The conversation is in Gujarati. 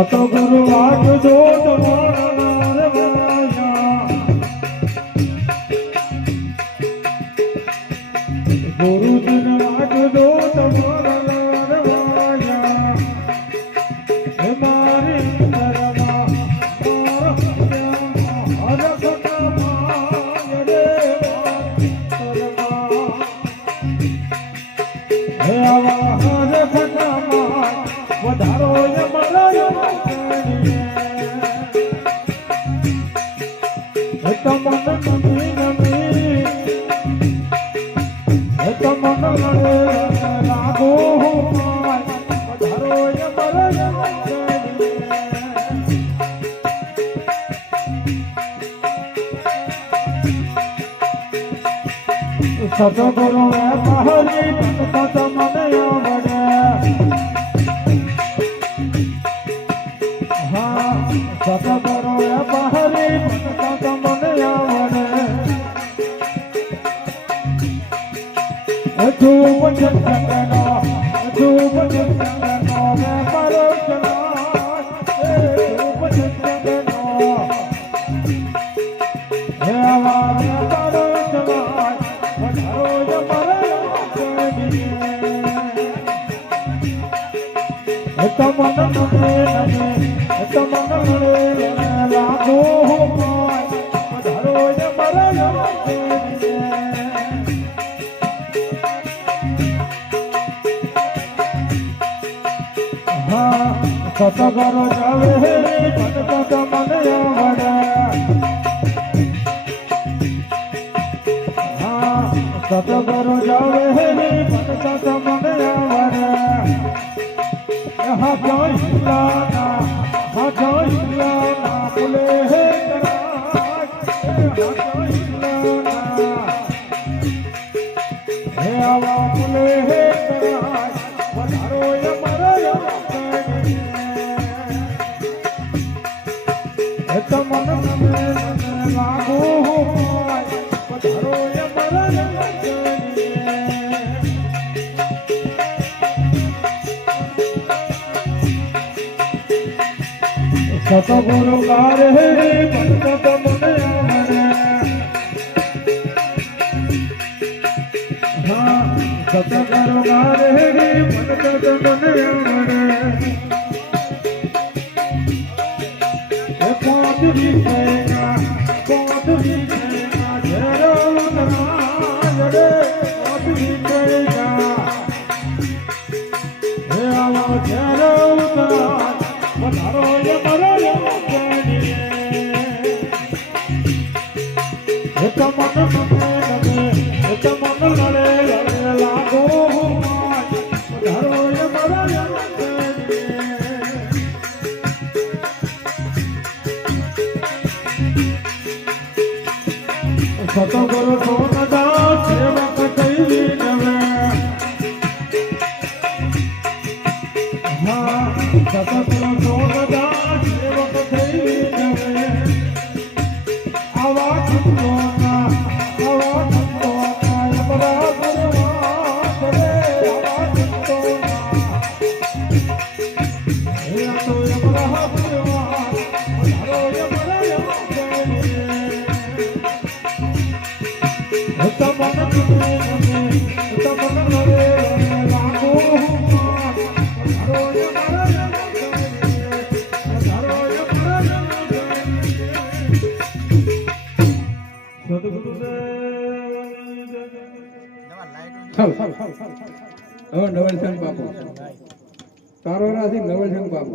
સતગુરુ વાગજો તમારા વાયા ગુરુજીને વાગજો તમારા વાયા હે મારી અંતરમાં હે આવા હર ખટામાં વધારો સતગુરુ પહરી સત મને આવડે હા સતગુરુ પહરી સત મને આવડે ધૂપ જગનો ધૂપ જગનો મે પરોચના ધૂપ જગનો હે આવા પરોચના સતગુરુ જાવે ભગત મને આવડે સતગુરુ જાવે ભગત મને આવડે હા જોઈલાના બોલે હે હે આવા બોલે હે વધારો તમન મને લાગુ વધારો સતગુરુ કાર હે ભગત મને આવડે હા સતગુરુ કાર હે ભગત મને આવડે એ પોતરી કેના જરો ના રે પોતરી કેના હે આવા જરો ના વધારો સતગુરુ સોનદાસ સેવક થઈ નવે હા સતગુરુ સોનદાસ સેવક થઈ નવે આવા સંતોના નવલસંગ બાપુ તારો રાશિ નવલસંગ બાપુ